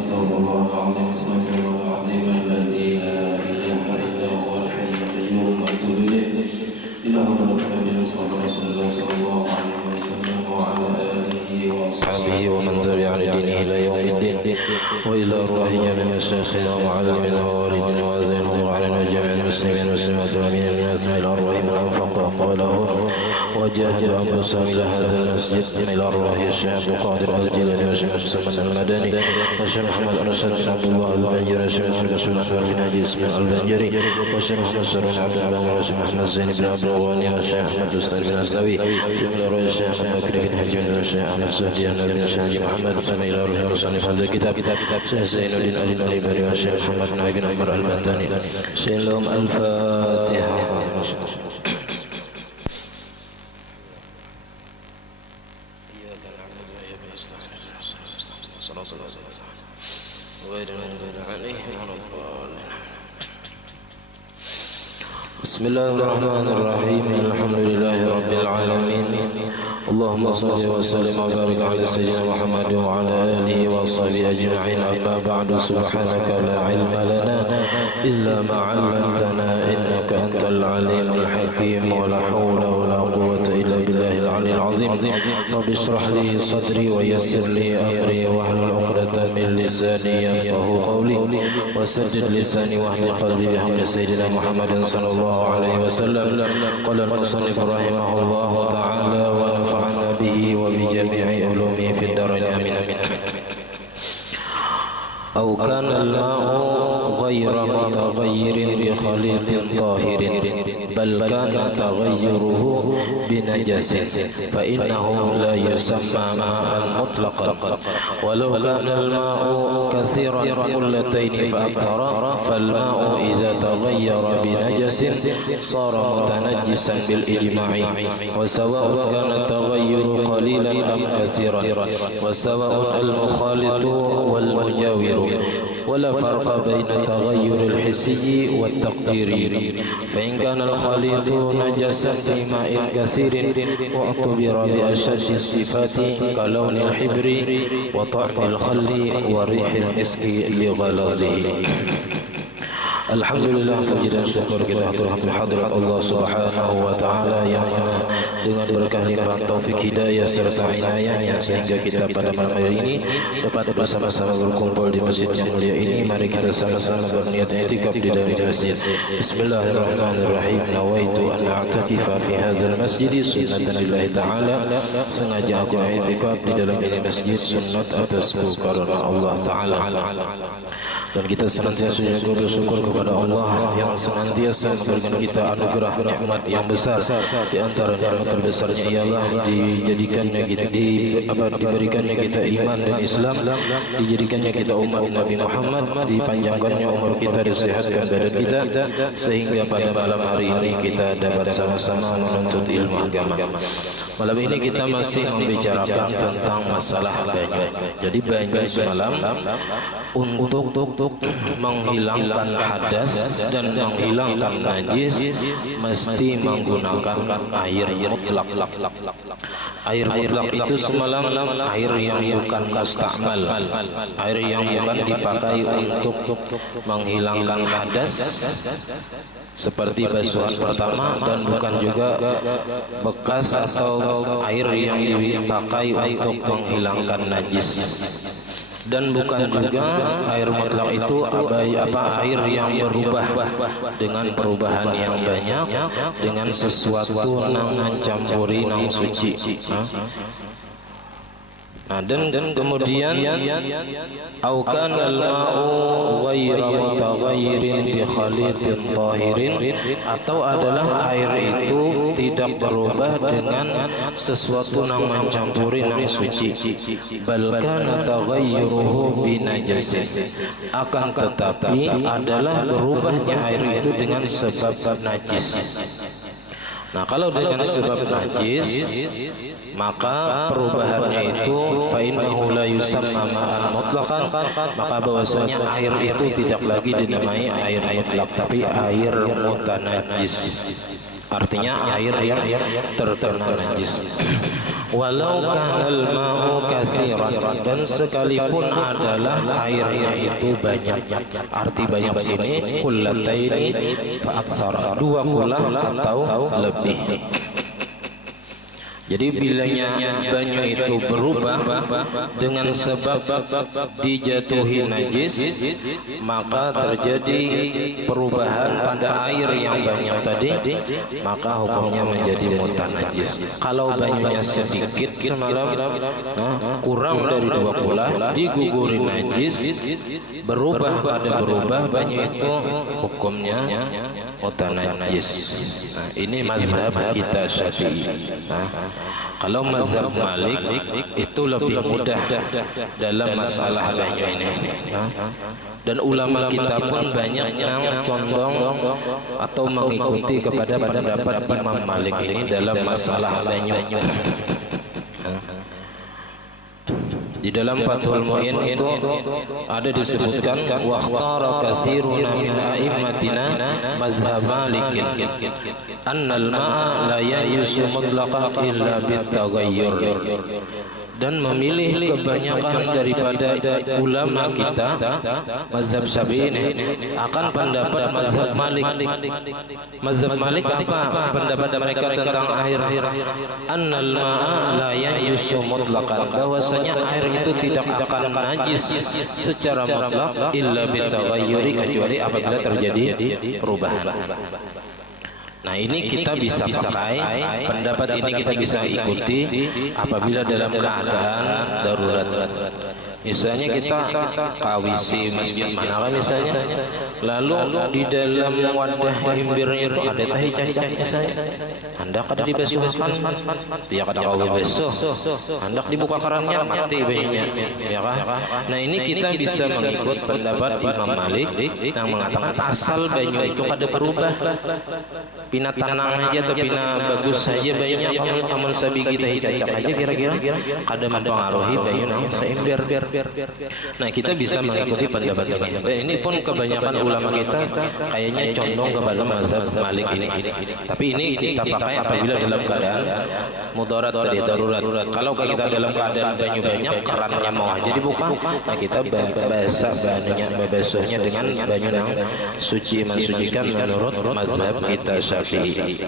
استغفر الله العظيم استغفر الله العظيم الذي لا إله إلا هو الحي القيوم وأتوب إليه إلى حضرة النبي صلى الله عليه وسلم وعلى آله وأصحابه ومن تبع لدينه إلى يوم الدين وإلى روح جميع مشايخنا ومعلمنا ووالدنا وأزواجنا وعلينا جميع المسلمين والمسلمات ومن الناس إلى أرواح من أنفق أمواله وجاهدوا أنفسهم إلى هذا المسجد إلى أرواح الشيخ عبد القادر الجيلاني والشيخ محمد المدني والشيخ محمد أرشد بن عبد الله البنجري والشيخ محمد بن عجيز بن البنجري والشيخ محمد بن عبد الله والشيخ محمد زين بن عبد الغني والشيخ محمد أستاذ بن أسلوي إلى أرواح الشيخ محمد بن هجم والشيخ أحمد سهدي بن الشيخ محمد إلى أرواح مصنف هذا الكتاب شيخ زين الدين علي الأليبري والشيخ محمد بن عبد عمر البنتاني شيخ لهم الفاتحة. بسم الله الرحمن الرحيم الحمد لله رب العالمين اللهم صل وسلم وبارك على سيدنا محمد وعلى آله وصحبه أجمعين أما بعد سبحانك لا علم لنا إلا ما علمتنا إنك أنت العليم الحكيم ولا حول ولا قوة إلا بالله العلي العظيم رب اشرح لي صدري ويسر لي أمري واحلل عقدة من لساني يفقهوا قولي وسدد لساني واهد قلبي بحمد سيدنا محمد صلى الله عليه وسلم. قال المصنف رحمه الله تعالى ونفعنا به وبجميع علومه في الدارين آمين. أو كان الماء غير متغير بخليط طاهر بل كان تغيره بنجس فإنه لا يسمى ماء مطلقا ولو كان الماء كثيرا قلتين فأكثر فالماء إذا تغير بنجس صار متنجسا بالإجماع وسواء كان التغير قليلا أم كثيرا وسواء المخالط والمجاور ولا فرق بين التغير الحسي والتقديري فإن كان الخليط نجسا في ماء كثير واعتبر بأشد الصفات كلون الحبر وطعم الخل وريح المسك لغلظه. Alhamdulillah, puji dan syukur kita haturkan hadrat Allah Subhanahu wa taala yang mana dengan berkah limpahan taufik hidayah serta inayahnya sehingga kita pada malam hari ini dapat bersama-sama berkumpul di masjid yang mulia ini. Mari kita sama-sama berniat i'tikaf di dalam masjid. Bismillahirrahmanirrahim. Nawaitu an a'takifa fi hadzal masjid sunnatan lillahi ta'ala. Sengaja aku i'tikaf di dalam ini masjid sunnat atasku karena Allah taala. Dan kita senantiasa bersyukur kepada Allah yang senantiasa memberikan kita anugerah nikmat yang besar. Di antara nikmat terbesarnya ialah diberikannya kita iman dan Islam, dijadikannya kita umat Nabi Muhammad, dipanjangkannya umur kita, disehatkan badan kita sehingga pada malam hari ini kita dapat sama-sama menuntut ilmu agama. Malam ini kita masih membicarakan tentang masalah banyu. Jadi banyu semalam untuk menghilangkan hadas dan menghilangkan najis mesti menggunakan air mutlak. Air mutlak itu semalam air yang bukan mustakmal, air yang bukan dipakai untuk menghilangkan hadas seperti basuhan pertama, dan bukan juga bekas atau air yang dipakai untuk menghilangkan najis, dan bukan juga air mutlak itu air yang berubah dengan perubahan yang banyak dengan sesuatu nang campuri nang suci. Nah, dan kemudian au kana al-ma'u ghayra mutaghayyirin bi khalitin tahirin, atau adalah air itu tidak berubah dengan sesuatu yang mencampuri yang suci, bal kana taghayyuruhu bi najasin, akan tetapi adalah berubahnya air itu dengan sebab najis. Nah, kalau dengan sebab najis, maka perubahannya itu fa innahu la yusamma ma'an mutlaqan, maka bahwasanya air itu tidak lagi dinamai air mutlak tapi air mutanajjis. Artinya air yang terkena najis. Walau kanal ma'u kasiran, dan sekalipun adalah airnya itu banyak. Arti banyak sini kullataini fa aksara, 2 kulah atau lebih. Jadi bilanya banyu itu berubah dengan sebab dijatuhi najis, maka terjadi perubahan pada air yang banyak tadi, maka hukumnya menjadi mutanajis. Kalau banyunya sedikit semalam, kurang dari 2 kulah, diguguri najis, berubah banyu itu hukumnya mutanajis. Nah, ini mazhab kita Syafi'i. Kalau mazhab Malik itu lebih mudah dalam masalah banyu ini. Dan ulama kita pun banyak yang condong atau mengikuti kepada pendapat Imam Malik ini dalam masalah banyu. Di dalam Fathul Mu'in itu ada disebutkan waqtara katsiruna min a'immatina mazhab Malikin annal ma'a la yayusu mutlaqan illa bitaghayyur, dan memilih kebanyakan daripada ulama kita mazhab Syafi'i ini akan pendapat mazhab Malik. Mazhab Malik apa pendapat mereka tentang air? Annal ma'a la yayusu mutlaqan, bahwasanya air itu tidak akan najis secara mutlak illa bitaghayyuri, kecuali apabila terjadi perubahan. Nah, ini kita bisa pakai pendapat ini, kita bisa ikuti apabila dalam keadaan darurat. Misalnya kita kawisi masjid mana misalnya, lalu di dalam wadah imbirnya itu ada tahi cacat misalnya, hendak ada dibasuhkan, dia kada kau basuh, hendak dibuka kerannya mati bayinya, ya kan? Nah, ini kita bisa mengikut pendapat Imam Malik yang mengatakan asal banyu itu kada berubah, pina tanang aja atau pina bagus saja bayinya, aman sabigi tahi cacat aja kira-kira kada mempengaruhi bayu nang seember. Nah, kita bisa mengikuti pendapat ini. Dan ini pun kebanyakan ulama kita kayaknya condong kepada mazhab Malik ini. Tapi ini kita pakai apabila dalam keadaan mudarat tadi, darurat. Kalau kita dalam keadaan banyu banyak, kerannya mau aja dibuka, nah kita basuhnya dengan banyu yang suci, mensucikan menurut mazhab kita Syafi'i.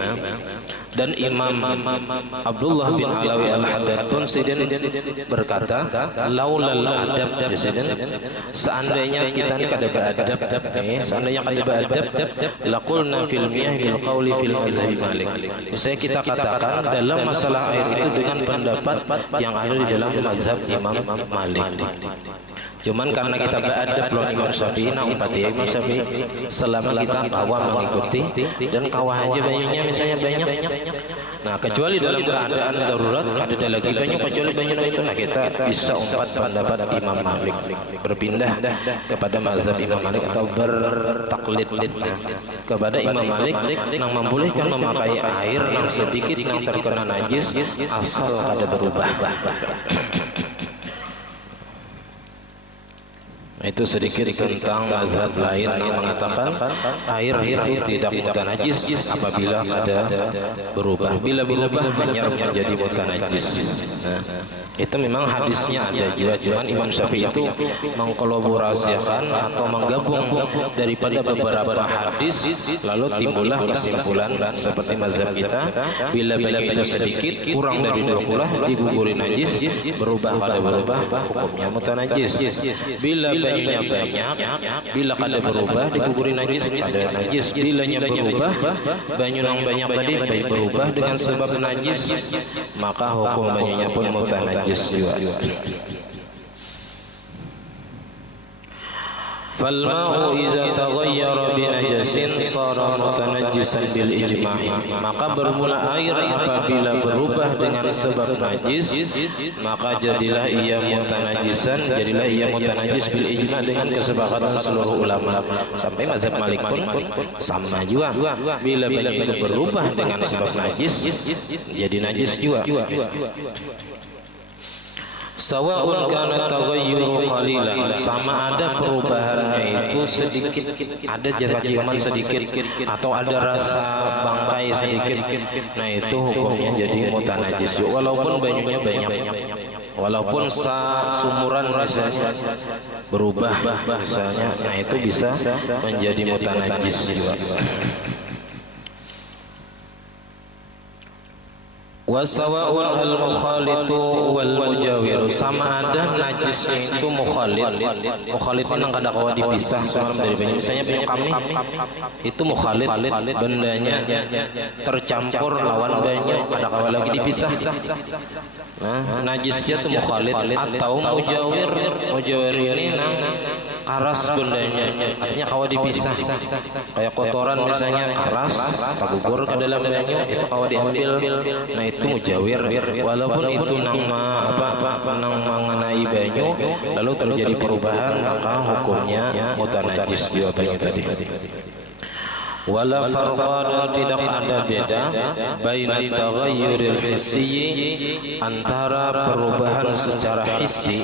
Dan Imam Abdullah bin Alawi Al-Haddad Tunsidin berkata, laulal adab, seandainya kita kada beradab, seandainya kada beradab, laqulna fil miyah bil qawli fil madhhab Malik. Saya kita katakan dalam masalah air itu dengan pendapat yang ada di dalam mazhab Imam Malik. Cuman karena kita beradab loh Imam Syafi'i, nah umpati Imam Syafi'i, selama kita kawah mengikuti dan kawah aja banyunya misalnya banyak. Nah, kecuali dalam keadaan darurat ada lagi banyak kecuali banyak itu, nah kita bisa umpat pendapat Imam Malik, berpindah kepada mazhab Imam Malik atau bertaklid kepada Imam Malik yang membolehkan memakai air yang sedikit yang terkena najis asal kada berubah. Itu sedikit tentang mazhab lain yang mengatakan air itu tidak mutanajis apabila ada berubah. Bila berubah hanya menjadi mutanajis. Itu memang hadisnya ada juga, cuman Imam Syafi'i itu mengkolaborasikan atau menggabung daripada beberapa hadis, lalu timbullah kesimpulan seperti mazhab kita, bila banyu itu sedikit kurang dari 2 kulah diguguri najis, berubah pada berubah hukumnya mutanajis. Bila banyunya banyak, bila kada berubah diguguri najis, kada najis. Bilanya berubah, banyu yang banyak tadi berubah dengan sebab najis, maka hukum banyunya pun mutanajis juga. Falma'u iza taghayyara binajasin sara mutanajjisan bil ijma'i, maka bermula air apabila berubah dengan sebab najis, maka jadilah ia mutanajjisan, jadilah ia mutanajjis bil ijma' dengan kesepakatan seluruh ulama. Sampai mazhab Malik pun sama juga, bila banyu itu berubah dengan sebab najis jadi najis juga. Sawa'un kana taghayyuru qalilan, sama ada perubahannya itu sedikit, ada ciuman sedikit atau ada rasa bangkai sedikit, nah itu hukumnya jadi mutanajis walaupun banyunya banyak. walaupun sumuran misalnya berubah misalnya, nah itu bisa menjadi mutanajis juga. Wasawa'un al-mukhalitu wal mujawiru, sama ada najisnya itu mukhalit. Mukhalit itu nang kada kawa dipisah semalam dari banyu. Misalnya banyu kami itu mukhalit, bendanya tercampur lawan banyu, kada kawa lagi dipisah. Nah, najisnya itu mukhalit. Atau mujawir, mujawir ini nang karas bendanya, artinya kawa dipisah. Kayak kotoran misalnya karas, tagugur ke dalam banyu, itu kawa diambil. Nah itu mujawir, walaupun itu nama nang mengenai banyu lalu terjadi perubahan, maka hukumnya mutanajis juga banyu tadi. Wala farqa, tidak ada beda baina taghayyuril hissi, antara perubahan secara hissi.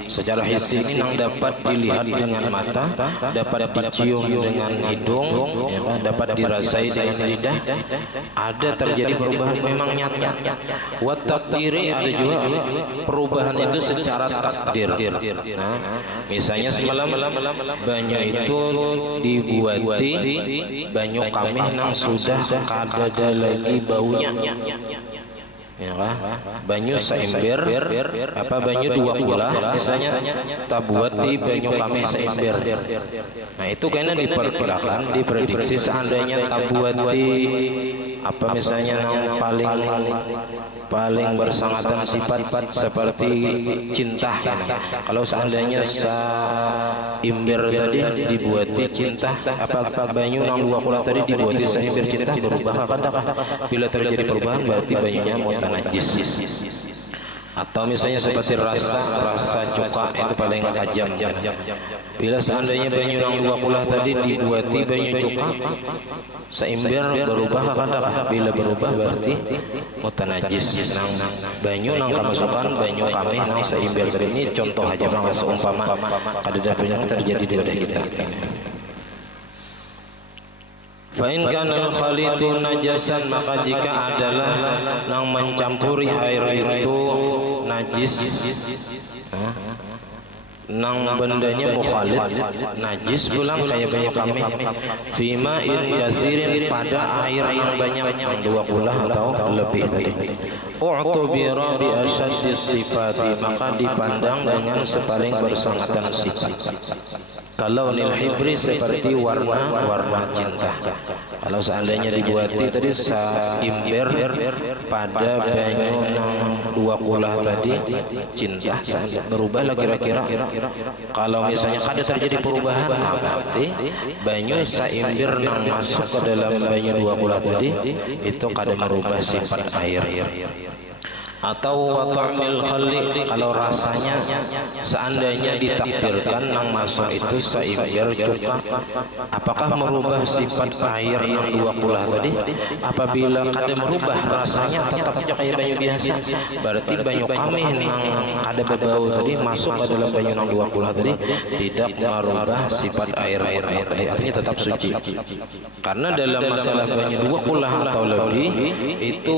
Secara hissi ini yang dapat dilihat dengan mata, dapat dicium dengan hidung, ya, dapat dirasai dengan lidah. Ada terjadi perubahan memang nyata. Wa taqdiri, ada juga perubahan itu secara takdir. Nah, misalnya semalam banyu itu dibuati banyu kami nang sudah kada lagi baunya, ya kan? Banyu seember, apa banyu 2 kula misalnya tabuati banyu kami seember. Nah itu kayaknya diperkirakan, diprediksi seandainya tabuati apa misalnya nang paling bersangatan sifat seperti cinta. Kalau seandainya seimber tadi dibuati cinta, apa banyu nang 2 kula tadi dibuati seimber cinta, berubah kada? Bila terjadi perubahan berarti banyunya mutanajis. Atau misalnya seperti rasa cuka itu paling tajam. Bila seandainya banyu nang 2 kula tadi dibuati banyu cuka seimber, berubah kada? Bila berubah berarti mutanajis. Nang banyu nang kemasukan banyu kami nang seimber tadi, ini contoh aja bang, seumpama kada yang terjadi di wadah kita. Fa'in kana al-khalitu najasan, maka jika adalah nang mencampuri air itu najis, nang bendanya mukhalit najis pulang kayak banyak kami fima in yasirin, pada air yang banyak, yang 2 kula atau lebih tadi. U'tubira bi asyaddis sifati, maka dipandang dengan sepaling bersangatan sifat. Kalau nil hibri, seperti warna cinta. Kalau seandainya dibuati tadi seimber pada banyu nang 2 kula tadi cinta, berubah lah kira-kira. Kalau misalnya kada terjadi perubahan, berarti banyu seimber nang masuk ke dalam banyu 2 kula tadi itu kada merubah sifat air. Atau wata'mil khalli, kalau rasanya seandainya ditakdirkan nang masuk itu seimber cuka, apakah merubah sifat air yang 2 kula tadi? Apabila kada merubah, rasanya tetap saja kayak banyu biasa, berarti banyu kami nang kada berbau tadi masuk ke dalam banyu nang 2 kula tadi tidak merubah sifat air tadi, artinya tetap suci. Karena dalam masalah banyu 2 kula atau lebih itu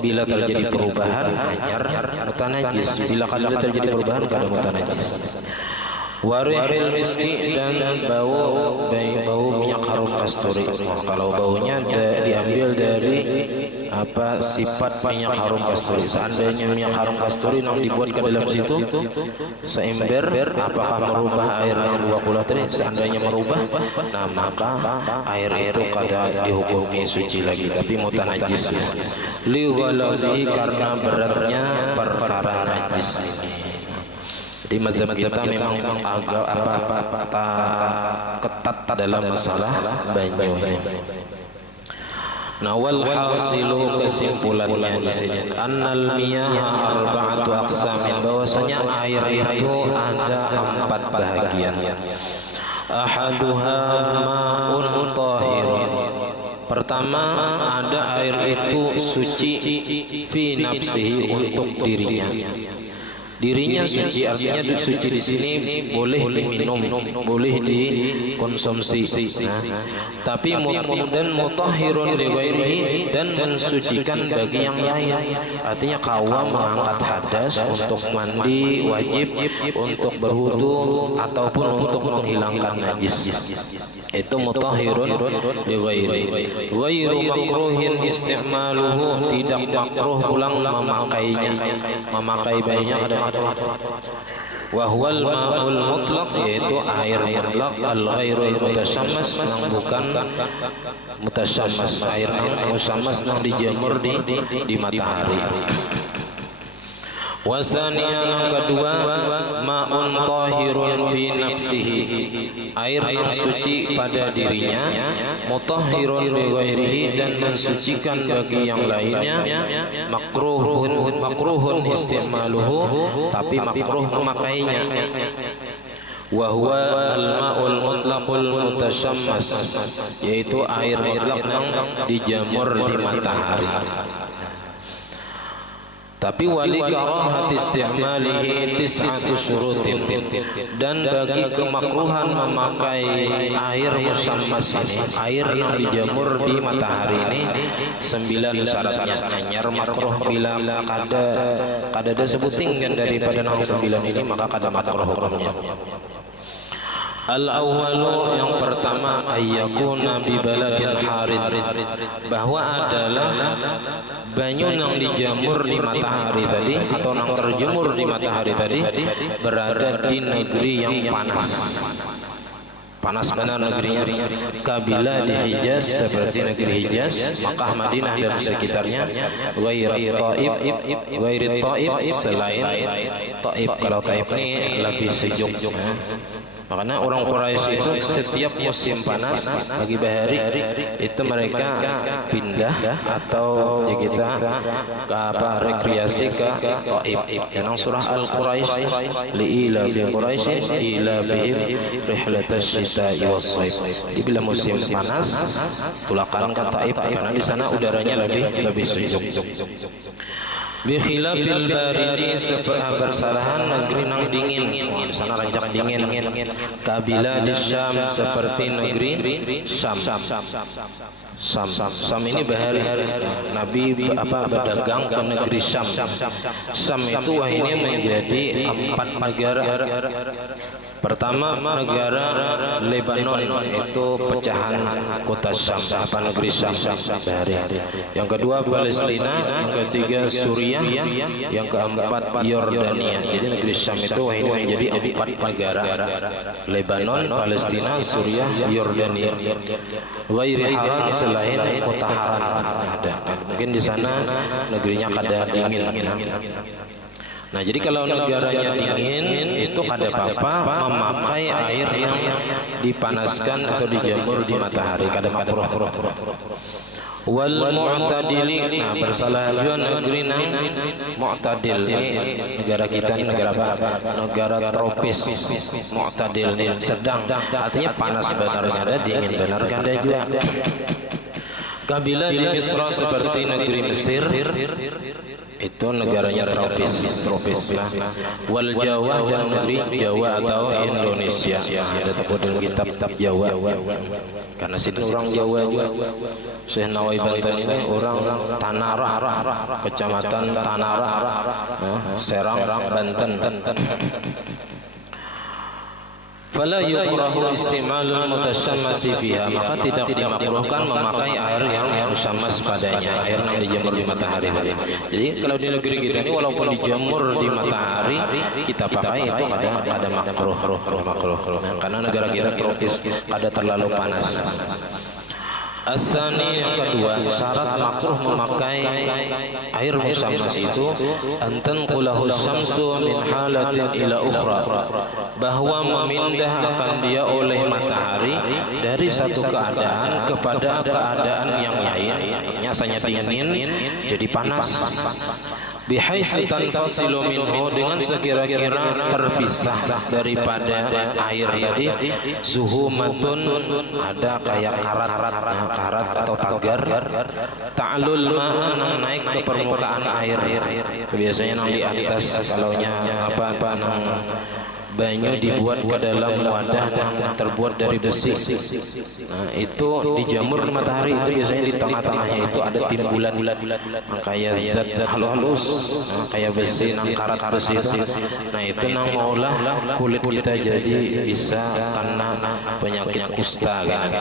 bila terjadi perubahan anyar mutanajis, bila kada terjadi perubahan kada mutanajis. Warihil miski, dan bau minyak harum kasturi. Kalau baunya diambil dari apa sifat minyak harum kasturi. Seandainya minyak harum kasturi yang dibuat ke dalam situ seember, apakah merubah air yang 2 kula tadi? Seandainya merubah, nah maka air itu kada dihukumi suci lagi, tapi mutanajis. Liwalazi, karena beratnya perkara najis ini. Di mazhab kita memang agak ketat dalam masalah banyu. Nah, wal hasilu, kesimpulannya di sini, annal miyaha arba'atu aqsamin, bahwasanya air itu ada 4 bahagian. Ahaduha ma'un tahirun. Pertama, ada air itu suci fi nafsihi, untuk dirinya. Dirinya suci, artinya suci di sini boleh diminum, boleh dikonsumsi. Tapi dan mutahhirun li ghairihi, dan mensucikan bagi yang lain. Artinya kawam mengangkat hadas untuk mandi wajib, untuk berwudu ataupun untuk menghilangkan najis. Itu mutahhirun li ghairihi. Ghairu makruhin isti'maluhu, tidak makruh pulang memakainya. Memakai bayinya ada wahwal ma'ul mutlaq, yaitu air mutlak, al ghairul mutasyammas, yang bukan mutasyammas, air musyammas yang dijemur di matahari. Wasaniya, yang kedua, ma'un tahirun fi nafsihi, air yang suci pada dirinya, mutahhirun li ghairihi, dan mensucikan bagi yang lainnya, makruhun istimaluhu, tapi makruh memakainya. Wa huwa al-ma'ul mutlaqul mutasyammas, yaitu air mutlak yang dijemur di matahari. Tapi wali karahati istimalihi tis'atu syurutin, dan bagi kemakruhan memakai air musammas ini, air yang dijemur di matahari ini, 9 syaratnya. Anyar makruh bila kada sebutingkan daripada 9 ini, maka kada makruh hukumnya. Al-awwalu, yang pertama, ayyakuna bi baladin harid, bahwa adalah banyu yang dijemur di matahari tadi atau yang terjemur di matahari tadi berada di negeri yang panas. Panas benar negerinya. Kabila di Hijaz, seperti negeri Hijaz, Makkah, Madinah dan sekitarnya. Ghairi Taif, selain Taif. Kalau Taif ini lebih sejuk. Makanya orang Quraisy itu setiap musim panas pagi bahari itu mereka pindah atau ya kita ke rekreasi ke Taif. Yang surah Al-Quraisy, li'ila fi Quraisy ila bihim rihlatash syita'i was-shaif. Bila musim panas tulakan ke Taif, karena di sana udaranya lebih sejuk. Bikhilafil baridi, bersalahan negeri nang dingin, di sana rancak dingin. Kabila di Syam, seperti negeri Syam. Syam ini bahari Nabi berdagang ke negeri Syam. Syam itu wahini menjadi 4 negara. Pertama negara Lebanon, itu pecahan kota Syam, negeri Syam bahari. Yang kedua Palestina, yang ketiga Suriah, yang keempat Yordania. Jadi negeri Syam itu wahini menjadi 4 negara: Lebanon, Palestina, Suriah, Yordania. Ghairi haram, selain kota haram ada. Mungkin di sana negerinya kada dingin. Nah, jadi kalau negaranya dingin itu kada apa-apa memakai air yang dipanaskan atau dijemur di matahari, kada makruh. Wal mu'tadili, nah bersalah juga negeri nang mu'tadil. Negara kita ini negara apa? Negara tropis. Mu'tadil ini sedang, artinya panas benar ada, dingin benar kada juga. Kabila di Misra, seperti negeri Mesir, itu negaranya tropis lah. Wal Jawa, dan negeri Jawa atau Indonesia. Ada terdapat dalam kitab Jawa, karena situ orang Jawa juga. Syekh Nawawi Banten itu orang Tanara, kecamatan Tanara, Serang, Banten. Fala yukrahu istimalul mutasyammasi biha, maka tidak dimakruhkan memakai air yang musyammas padanya, air yang dijemur di matahari. Jadi kalau di negeri kita ini walaupun dijemur di matahari kita pakai itu ada makruh. Karena negara kita tropis, ada terlalu panas. Asani, yang kedua, syarat makruh memakai air musyammas itu antan qulahu syamsu min halatin ila ukhra, bahwa memindahkan dia oleh matahari dari satu keadaan kepada keadaan yang lain. Biasanya dingin jadi panas. bihaitsu tanfasilu minhu, dengan sekira-kira terpisah daripada air tadi, zuhumatun, ada kayak karat atau tagar, ta'lul ma'an, naik ke permukaan air. Itu biasanya nang di atas, kalaunya apa nang banyu dibuat ke dalam wadah yang terbuat dari besi. Nah, itu dijamur di matahari, itu biasanya di tengah-tengahnya itu ada timbulan kayak zat halus, kayak besi, nang karat besi itu. Nah, itu nang maulah kulit kita jadi bisa kena penyakit kusta kan.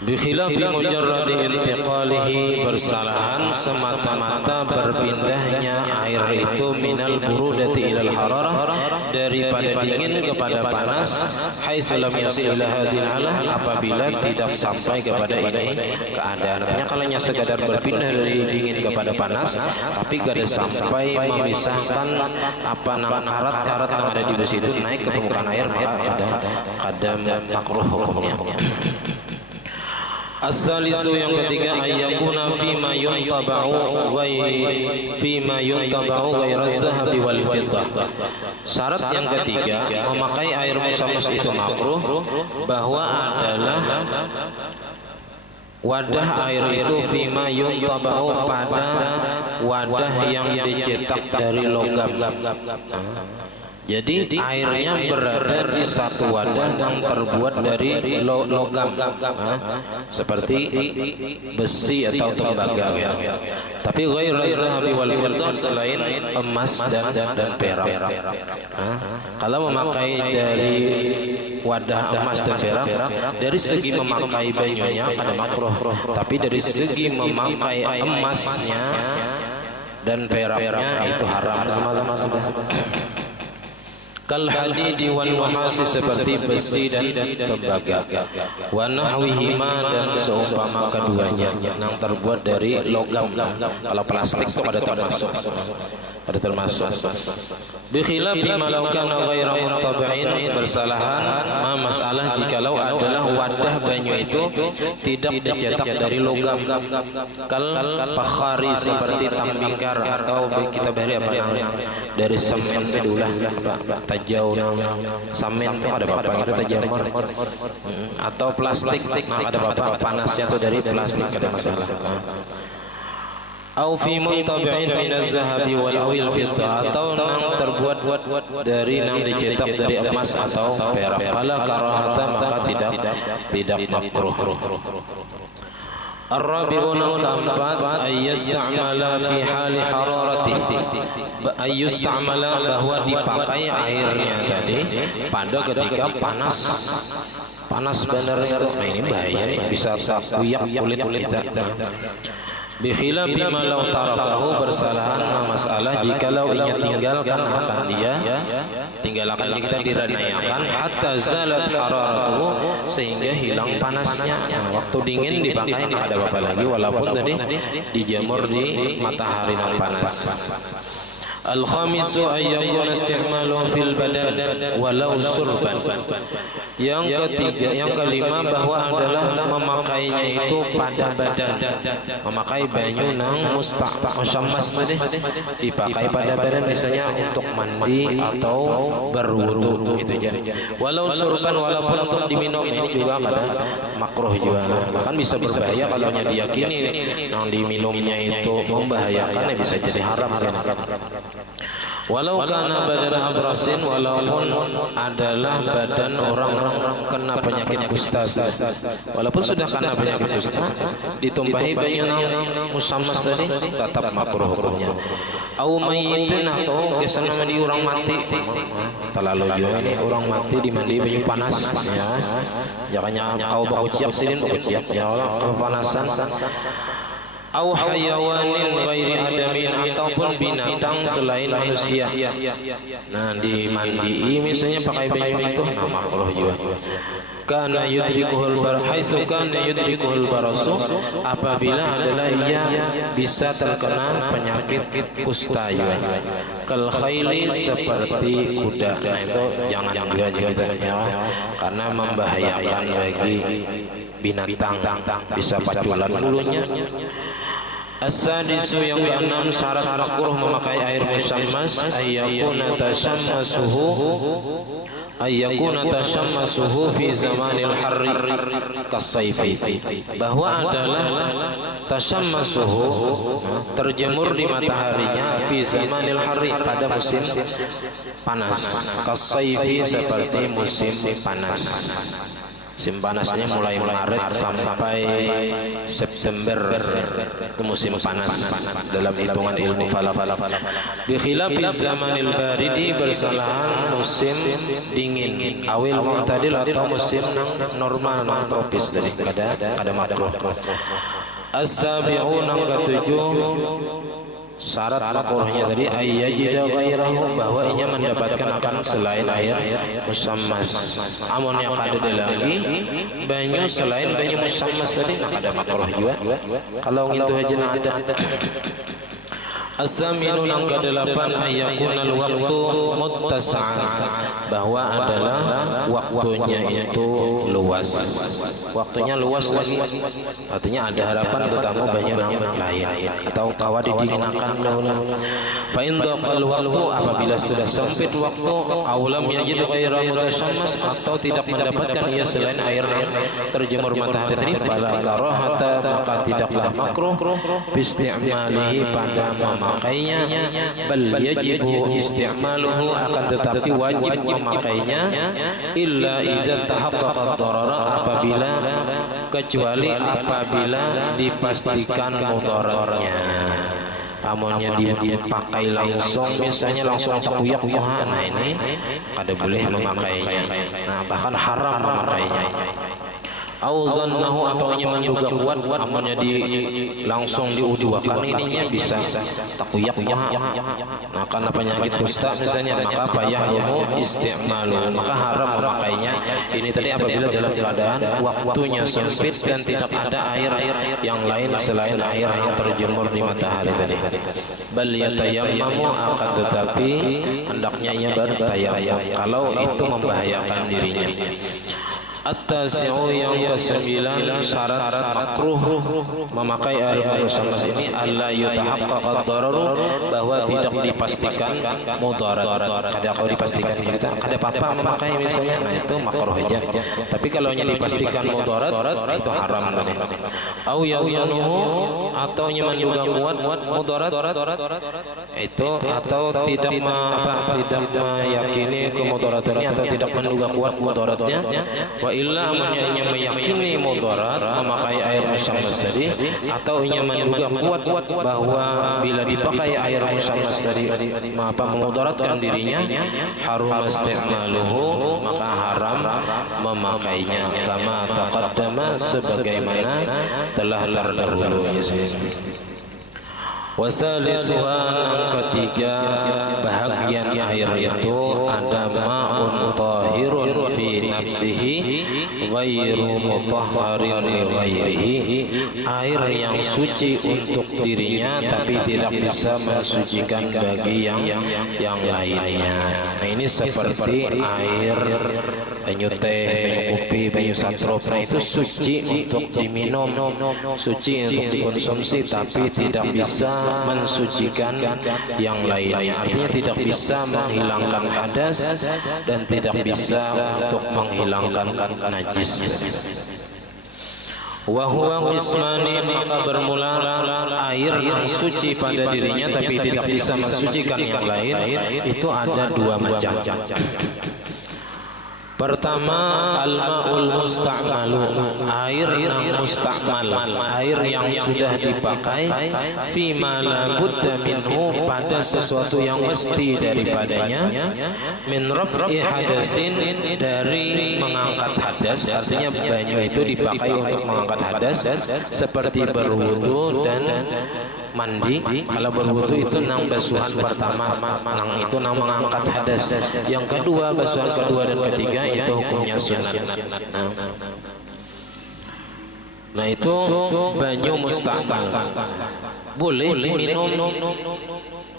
Bikhilafi mujarradi intiqalihi, bersalahan semata-mata berpindahnya air itu minal burudati ilal hararah, daripada dingin kepada panas, haitsu lam yasil ila hadhil halah, apabila tidak sampai kepada ini keadaan. Artinya kalau hanya sekadar berpindah dari dingin kepada panas tapi tidak sampai memisahkan apa nama karat-karat yang ada di besi itu naik ke permukaan air, maka ada makruh hukumnya. As-salisu, yang ketiga, ayyakuna fima yuntaba'u ghairu az-zahabi wal fiddah. Syarat yang ketiga, memakai air musammas itu makruh, bahwa adalah wadah air itu fima yuntaba'u, pada wadah yang dicetak dari logam. Jadi airnya berada di satu wadah yang terbuat dari logam, seperti besi atau tembaga. Tapi ghairu zahabi wal fiddah, selain emas dan perak. Kalau memakai dari wadah emas dan perak, dari segi memakai banyunya ada makruh, tapi dari segi memakai emasnya dan peraknya itu haram. Sama-sama sudah. Kal hadidi wan nuhasi, seperti besi dan tembaga, wa nahwihima, dan seumpama keduanya yang terbuat dari logam. Kalau plastik itu ada termasuk. Bikhilafi ma law kana ghairu muntabi'in, bersalahan masalah jikalau adalah wadah banyu itu tidak dicetak dari logam. Kal fakhari, seperti tambikar, atau kita beri apa dari semen bedulah, tajau samen itu ada apa itu tajamur, atau plastik, ada apa panasnya itu dari plastik, ada masalah. Au fi muntabi'in min az-zahabi wal awil fiddah, atau nang terbuat dari nang dicetak dari emas atau perak. Fala karahata, maka tidak makruh. Ar-rabi'u, yang keempat, ayyustamala fi hali hararati, ayyustamala, bahwa dipakai airnya tadi pada ketika panas benar. Nah, ini bahaya, bisa kuyak kulit kita. Bikhilafi ma law tarakahu, bersalahan masalah jikalau ia tinggalkan akan dia, tinggalkan kita diranayakan, hatta zalat hararatuhu, sehingga hilang panasnya. Waktu dingin dipakai ada apa lagi, walaupun tadi dijemur di matahari yang panas. Al-khamisu ayyakuna isti'malu fil badan walau surban. Yang ketiga, yang kelima, bahwa adalah memakainya itu pada badan. Memakai banyu nang musammas dipakai pada badan, misalnya untuk mandi atau berwudu, itu aja. Walau surban, walaupun untuk diminum, ini juga ada makruh juga. Bahkan bisa berbahaya kalau diyakini yang diminumnya itu membahayakan, bisa jadi haram. Walau kana badan abrasin, walaupun adalah badan orang kena penyakit kusta, walaupun sudah kena penyakit kusta, ditumpahi banyu musammas tadi, tetap makruh hukumnya. Au mayyitin, atau kesan mandi orang mati, terlalu juga ini orang mati dimandi banyu panas, ya. Jangan kau bau ciak silin, bau ciak, ya Allah, kepanasan. Au hayawanin ghairi adamin, ataupun binatang selain manusia. Nah, dimandi misalnya pakai banyu itu, nah makruh juga. Kana yudrikuhul barhaisu, kana yudrikuhul barasu, apabila adalah ia bisa terkena penyakit kusta juga. Kal khaili, seperti kuda. Nah, itu jangan juga karena membahayakan bagi binatang, bisa paculan bulunya. As-sadisu yang keenam, syarat makruh memakai air musammas ayyakuna tashammasuhu fi zamanil harri kasaifi, bahwa adalah tashammasuhu terjemur di mataharinya fi zamanil harri pada musim panas, kasaifi seperti musim panas. Musim panasnya mulai Maret sampai September, itu musim panas dalam hitungan ilmu falak. Bi khilafiz zamanil baridi, bersalahan musim dingin, awil mu'tadil atau musim normal non tropis tadi kada makruh. As-sabi'un yang ketujuh, syarat makruhnya tadi ayyajida ghairahu, bahwa ia mendapatkan akan selain air musammas. Amun yang kada lagi banyu selain banyu musammas tadi nak ada makruh juga kalau gitu aja ada. As-saminu yang ke-8 ayyakunal waktu muttasa'an, bahwa adalah waktunya itu luas. Waktunya luas lagi, artinya ada harapan bertamu banyak yang lain atau kawa didinginkan dahulu. Fa in daqal waktu, apabila sudah sempit waktu, aulam yajid ghaira mutashammas, atau tidak mendapatkan ia selain air terjemur matahari tadi, fala karahata, maka tidaklah makruh bisti'malihi, pada memakainya, bal yajibu isti'maluhu, akan tetapi wajib memakainya, illa iza tahaqqaqa darara, apabila kecuali apabila dipastikan mudaratnya. Amonnya dipakai langsung, misalnya langsung takuyak, nah ini kada boleh memakainya, nah bahkan haram memakainya. Auzannahu, atau nya menduga kuat, amonnya langsung diuduakan ininya bisa takuyak muha. Nah karena penyakit kusta misalnya, maka payahmu isti'malu, maka haram memakainya. Ini tadi apabila dalam keadaan waktunya sempit dan tidak ada air yang lain selain air yang terjemur di matahari tadi. Bal yatayammamu, akan tetapi hendaknya ia bertayammum kalau itu membahayakan dirinya. At-tasi'u yang ke-9, syarat makruh memakai air musammas ini alla yutahaqqaq ad-darar, bahwa tidak dipastikan mudarat. Kalau dipastikan kita kada apa-apa memakai misalnya, nah itu makruh aja. Tapi kalau nya dipastikan mudarat, itu haram tadi. Au yazunuhu, atau nya menduga kuat mudarat itu, atau tidak meyakini kemudaratnya, atau tidak menduga kuat mudaratnya. Wa illa, amanya meyakini mudarat memakai air musammas tadi, atau ia menduga kuat bahwa bila dipakai air musammas tadi memudaratkan dirinya, harum isti'maluhu, maka haram memakainya, kama taqaddama, sebagaimana telah terdahulu. Wasalisuha, ketiga, bahagian air itu ada ma'un tahirun fi nafsihi ghairu mutahharin li ghairihi, air yang suci untuk dirinya tapi tidak bisa mensucikan bagi yang lainnya. Nah ini seperti air banyu teh, banyu kopi, banyu satrop, nah itu suci untuk diminum, suci untuk dikonsumsi, tapi tidak bisa mensucikan yang lain. Artinya tidak bisa menghilangkan hadas dan tidak bisa untuk menghilangkan najis. Wahuwa qismani, maka bermula air yang suci pada dirinya tapi tidak bisa mensucikan yang lain, itu ada dua macam. Pertama, al-ma'ul musta'malu, air yang musta'mal, air yang sudah dipakai, fima la budda minhu, pada sesuatu yang mesti daripadanya, min raf'i hadasin, dari mengangkat hadas. Artinya banyu itu dipakai untuk mengangkat hadas, seperti berwudu dan mandi. Kalau berwudu itu nang basuhan pertama, nang itu nang mengangkat hadas. Yang kedua, basuhan kedua dan ketiga itu hukumnya sunat. Nah itu banyu musta'mal, boleh minum.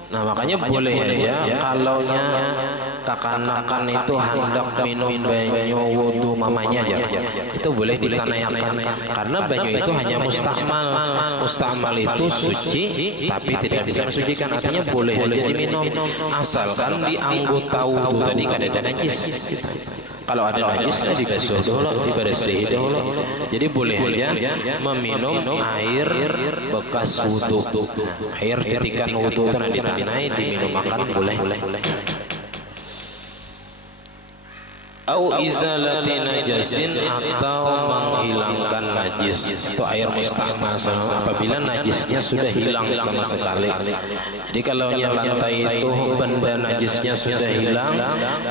Nah makanya boleh aja kalaunya kekanakan itu hendak minum banyu wudu mamanya aja, itu boleh ditanyakan karena banyu itu hanya mustakmal. Mustakmal itu suci tapi tidak bisa mensucikan, artinya boleh aja diminum asalkan di anggota wudu tadi kada ada najis. Kalau ada najisnya dibasuh dulu, dibersih dulu. Jadi boleh aja meminum air bekas wudu, air titikan wudu itu ditanai diminum makan boleh. Au izalati najasin, atau menghilangkan najis. Itu air mustakmal apabila najisnya sudah hilang sama sekali. Jadi kalau lantai itu benda najisnya sudah hilang,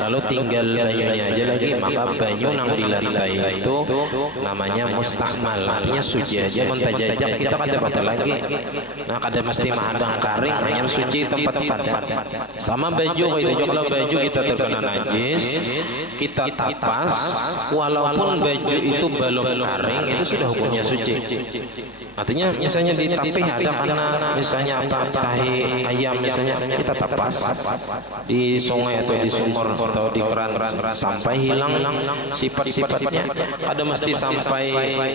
lalu tinggal banyunya aja lagi, maka banyu nang di lantai itu namanya mustakmal, artinya suci aja. Mentajajak kita kada dapat lagi. Nah kada mesti mahadang karing, hanya suci tempat-tempat. Sama baju itu juga, kalau baju kita terkena najis, kita tapas, walaupun baju itu belum kering, itu sudah hukumnya suci. Artinya misalnya di tapih ada karena misalnya apa, tahi ayam misalnya, kita tapas di sungai atau di sumur atau di keran sampai hilang sifat-sifatnya. Ada mesti sampai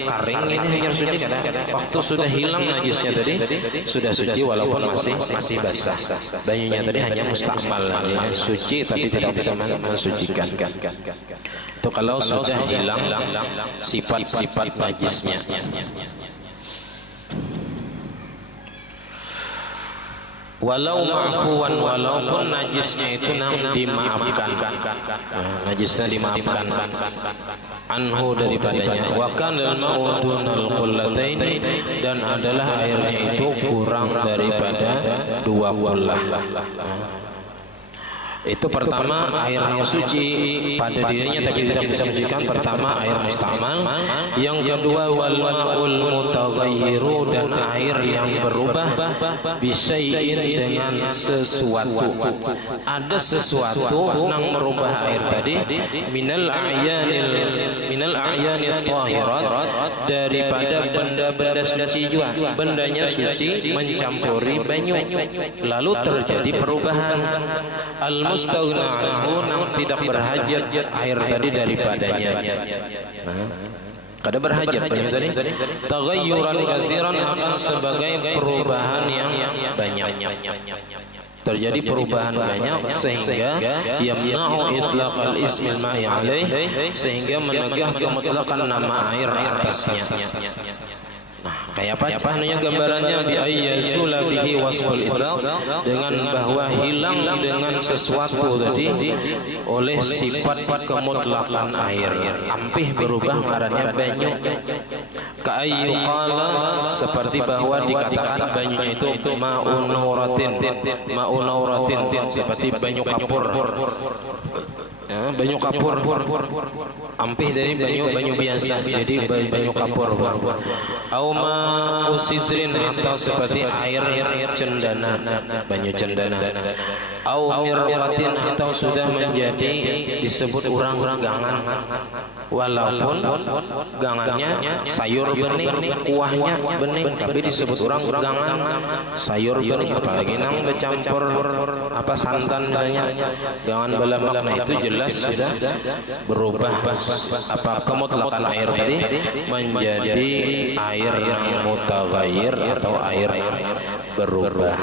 kering, ini hanya suci. Kadang waktu sudah hilang najisnya tadi sudah suci walaupun masih basah. Banyunya tadi hanya mustakmal, suci tapi tidak bisa mensucikan. Itu kalau sudah hilang sifat-sifat najisnya. Walau ma'fuwan, walaupun najisnya itu dimaafkan, najisnya dimaafkan, anhu daripadanya. Wa kana al-ma'u dunal qullatain, dan adalah airnya itu kurang daripada 2 qullah. Itu pertama air yang suci pada dirinya tapi tidak bisa mensucikan. Pertama air mustakmal. Yang kedua wal ma'ul mutaghayyiru, dan air yang berubah bisyai'in, dengan sesuatu. Ada sesuatu yang merubah air tadi, minal a'yanil tahirat, daripada benda-benda suci juga. Bendanya suci mencampuri banyu, lalu terjadi perubahan. Mustaghna anhu, tidak berhajat air tadi daripadanya. Kada berhajat banyu tadi. Taghayyuran katsiran, akan sebagai perubahan yang banyak. Terjadi perubahan banyak sehingga yamna'u itlaqal ismil ma'i alaih, sehingga menegah kemutlaqan nama air atasnya. Kayak apa namanya gambarannya, bi ayyasula bihi wasful itlaq, dengan bahwa hilang dengan sesuatu tadi oleh sifat kemutlakan air, ampih berubah ngarannya banyu. Ka ayyuqala, seperti bahwa dikatakan banyunya itu ma'unauratin, seperti banyu kapur. Banyu kapur ampih dari banyu biasa, jadi banyu kapur. Au ma'u sidrin, atau seperti air cendana, banyu cendana. Au mirwatin, atau sudah menjadi disebut orang gangan, walaupun gangannya sayur bening, kuahnya bening, tapi disebut orang gangan sayur bening. Apalagi nang bercampur apa santan misalnya, gangan belamak, nah itu jelas sudah berubah apa kemutlakan air tadi menjadi air yang mutaghayyir atau air yang berubah.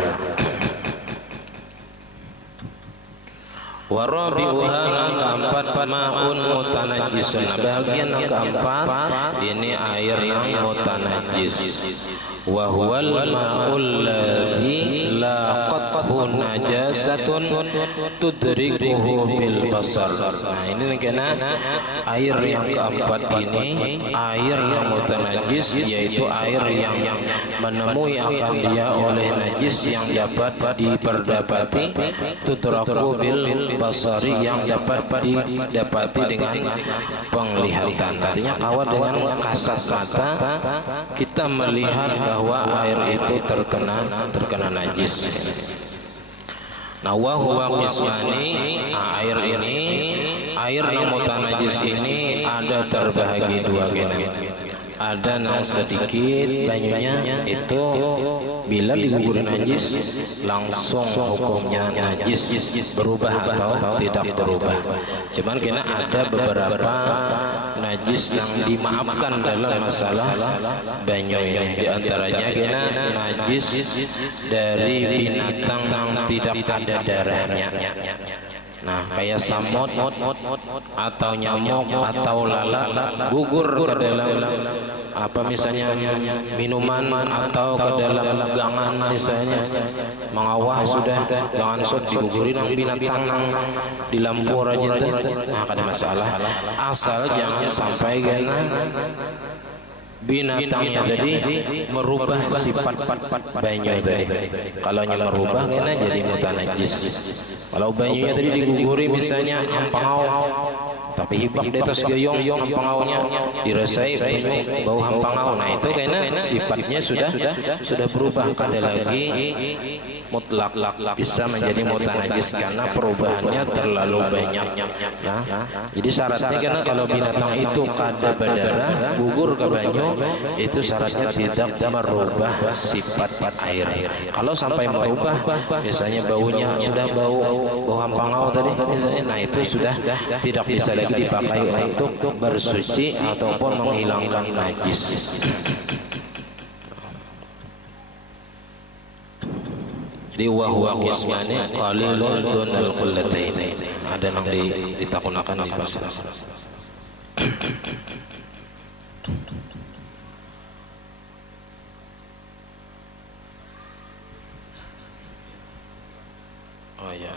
Warabi'uha, yang keempat ma'un mutanajjisun, bagian yang keempat ini air yang mutanajjis. Wa huwal ma'ul ladzi la qathu najasatun tudrikuhu bil basar. Nah ini karena air yang keempat ini air yang mutanajjis, yaitu air yang menemui akan dia oleh najis yang dapat diperdapati, tudraku bil basari, yang dapat didapati dengan penglihatan. Artinya kawat dengan kasat mata kita melihat bahwa air itu terkena najis. Nah wa huwa qismani, air yang mutanajis ini ada terbahagi 2 jenis. ada yang sedikit banyunya itu bila digugurin najis langsung hukumnya najis, berubah atau tidak berubah. Cuman kena ada beberapa najis yang dimaafkan dalam masalah banyu ini. Di antaranya kena najis dari binatang yang tidak ada darahnya. Nah, kayak samut atau nyamuk atau lalat gugur ke dalam apa misalnya minuman atau ke dalam gangan misalnya mengawah sudah jangan sok digugurin binatang di lampu rajin. Nah, ada masalah asal jangan sampai gana binatangnya tadi merubah sifat banyu tadi. Kalau merubah kena jadi mutanajis. Kalau banyunya tadi diguguri misalnya hampangau, tapi hibak di atas goyong hampangaunya dirasai bau hampangau. Nah itu kena sifatnya sudah berubah, kada lagi mutlak bisa menjadi mutanajis karena perubahannya terlalu banyak. Nah, jadi syaratnya karena kalau binatang itu kada berdarah gugur ke banyu itu syaratnya tidak merubah sifat air. Kalau sampai merubah misalnya baunya sudah bau hampangau tadi misalnya, nah itu sudah tidak bisa lagi dipakai untuk bersuci ataupun menghilangkan najis. Di wahwa qismani qalilun dunal qullatain. Ada yang ditakunakan di pasal. Oh ya.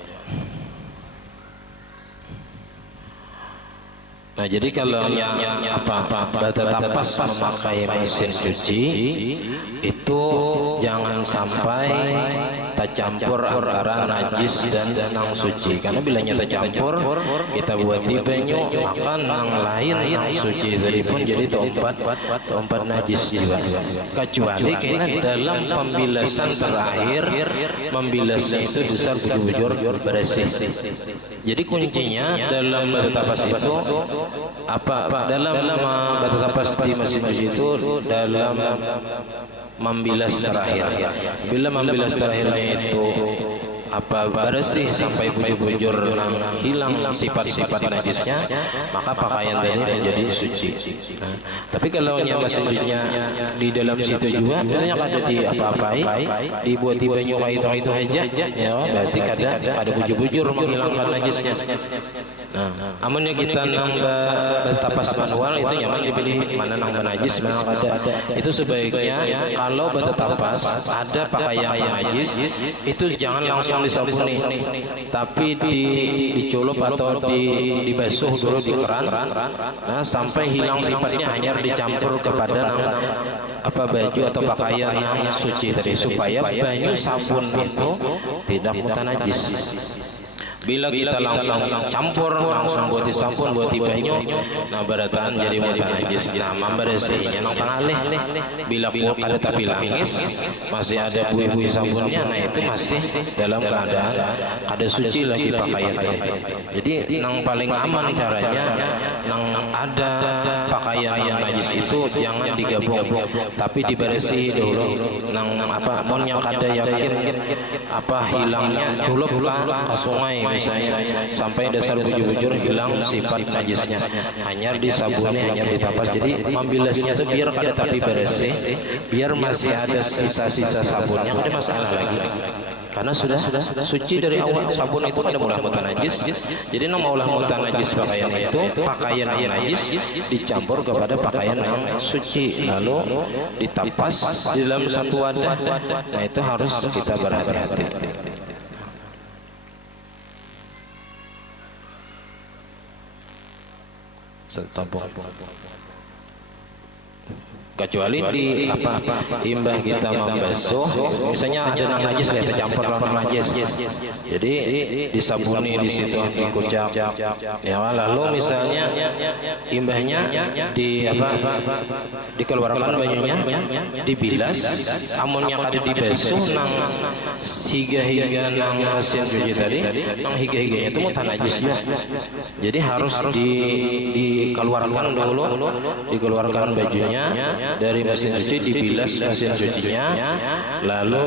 Nah jadi kalau yang bata tapas memakai mesin cuci itu jangan sampai tercampur antara najis dan nang suci, karena bila nyata campur kita buat di banyu maka nang lain yang suci tadi pun jadi tempat najis juga. Kecuali kena dalam pembilasan terakhir membilasnya itu bisa bujur bersih. Jadi kuncinya dalam bata tapas itu dalam bata tapas di mesin cuci itu dalam membilas terakhir. Bila membilas terakhirnya itu bersih sampai bujur hilang sifat-sifat najisnya, maka pakaian tadi menjadi suci. Nah, tapi kalau mesin cucinya di dalam situ juga misalnya ada di apa-apai dibuat di banyu kayak itu aja ya, berarti ada bujur-bujur menghilangkan najisnya. Nah, amunnya kita nang tapas manual itu nyaman dipilih mana nang najis mana ada. Itu sebaiknya kalau tapas ada pakaian yang najis itu jangan langsung disabuni, tapi diculup atau dibasuh dulu di keran. Nah, sampai hilang sifatnya hanya dicampur kepada baju atau pakaian yang suci tadi supaya banyu sabun itu tidak mutanajis. Bila kita langsung campur langsung buat sabun buat banyu, nah beratan jadi mutanajis. Nah membersihnya nang pengalih. Bila ada tapi langis masih ada buih-buih sabunnya, nah itu masih dalam keadaan ada suci lagi pakaian tadi. Jadi nang paling aman caranya nang ada pakaian yang najis itu jangan digabung, tapi dibersih dulu. Nang mon yang kada yakin hilangnya culup ke sungai misalnya sampai dasar bujur-bujur hilang sifat najisnya, hanya disabuni hanya ditapas. Jadi membilasnya itu biar kada tapi bersih, biar masih ada sisa-sisa sabunnya, ada masalah lagi karena sudah suci dari awal. Sabun itu kada mudah mutanajis, jadi nama ulah mutanajis pakaian itu pakaian yang najis dicampur kepada pakaian yang suci lalu ditapas di dalam satu wadah. Nah itu harus kita berhati-hati. Tampung. kecuali di imbah kita membasuh, misalnya ada nang najis lihat tercampur lawan najis, jadi disabuni di situ dikucap, ya lalu misalnya imbahnya dikeluarkan banyunya, dibilas, amunnya kada dibasuh nang higa nang mesin cuci tadi, nang higa-higanya itu mutan najis ya. Jadi harus dikeluarkan dulu, dikeluarkan bajunya dari mesin cuci, dibilas mesin cucinya, lalu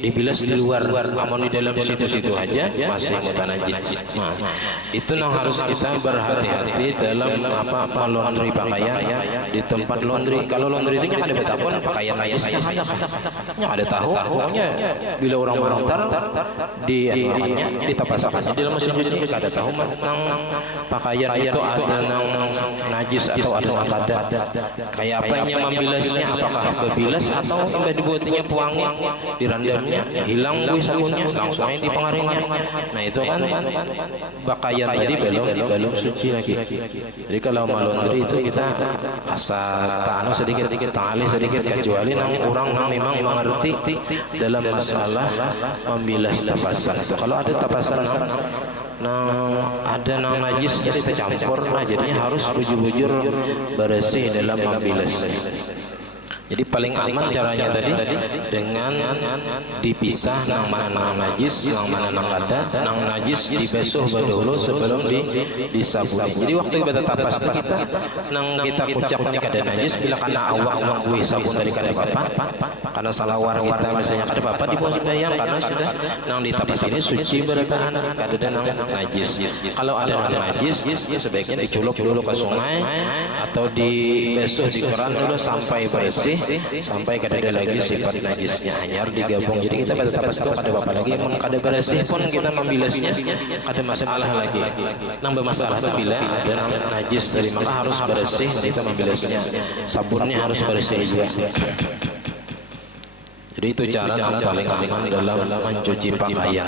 dibilas di luar, namun di dalam situ-situ aja masih mutanajis. Nah, itu yang harus kita berhati-hati dalam melondri pakaian di tempat laundry. Kalau laundry itu ada betapun pakaian najisnya ada tahu, bila orang merontar di ditapasakannya di dalam mesin cuci ada tahu nang pakaian itu ada nang najis atau ada nang kada. Kayak apa yang membilasnya, apakah bebilas atau sudah dibuatnya pewangi, direndamnya hilang sabunnya langsung aja dipengaruhinya. Nah itu kan pakaian tadi belum suci lagi. Jadi kalau laundry itu kita asal sedikit alih sedikit, kecuali nang orang nang memang mengerti dalam masalah membilas tapasan. Kalau ada tapasan ada nang najis jadi tercampur, nah jadinya harus bujur-bujur bersih dalam membilas. Jadi paling aman caranya tadi dengan dipisah nang mana nang najis, nang mana nang kada. Nang najis dibasuh dahulu sebelum disabuni. Jadi waktu kita tapas kita nang kita kucap kada najis, bila kena awak buih sabun dari kada apa-apa. Karena salawar kita misalnya kada apa-apa di bawah sembahyang, karena sudah nang ditapas ini suci bertahan, kada ada nang najis. Kalau ada nang najis, sebaiknya diculuk dulu ke sungai atau dibasuh di keran dulu sampai bersih, sampai kada ada lagi sifat najisnya, hanya digabung. Jadi kita pada tapas itu kada apa lagi, kada bersih pun kita membilasnya kada masalah lagi. Nang bermasalah bila ada nang najis, jadi maka harus bersih kita membilasnya, sabunnya harus bersih juga. Jadi itu cara yang paling aman dalam mencuci pakaian.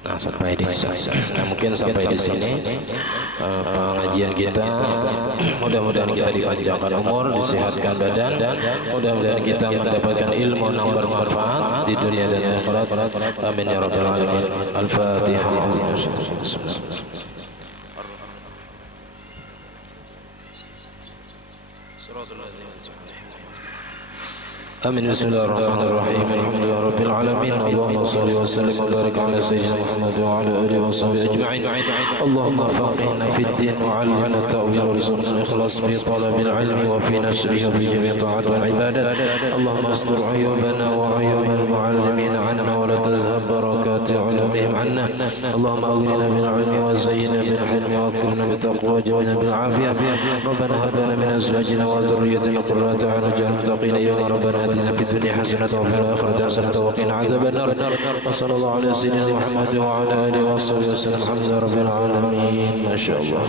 Nah, sampai di sini. Nah, mungkin sampai di sini pengajian kita. Mudah-mudahan kita dipanjangkan umur, disehatkan badan, dan mudah-mudahan kita mendapatkan ilmu yang bermanfaat di dunia dan akhirat. Amin ya rabbal alamin. Al-Fatihah. آمين. بسم الله الرحمن الرحيم. الحمد لله رب العالمين. اللهم صل وسلم وبارك على سيدنا محمد وعلى آله وصحبه أجمعين. اللهم فقهنا في الدين وعلمنا التأويل وارزقنا الإخلاص في طلب العلم وفي نشره وفي جميع الطاعات والعبادات. اللهم استر عيوبنا وعيوب المعلمين عنا ولا تذهب بركات علومهم عنا. اللهم أغننا بالعلم وزينا بالحلم وأكرمنا بالتقوى وجعلنا بالعافية. ربنا هب لنا من أزواجنا وذريتنا قرة أعين واجعلنا متقين إماما. ربنا آتنا في الدنيا حسنة وفي الآخرة حسنة وقنا عذاب النار. وصلى الله على سيدنا محمد وعلى آله وصحبه وسلم. الحمد لله رب العالمين. ما شاء الله.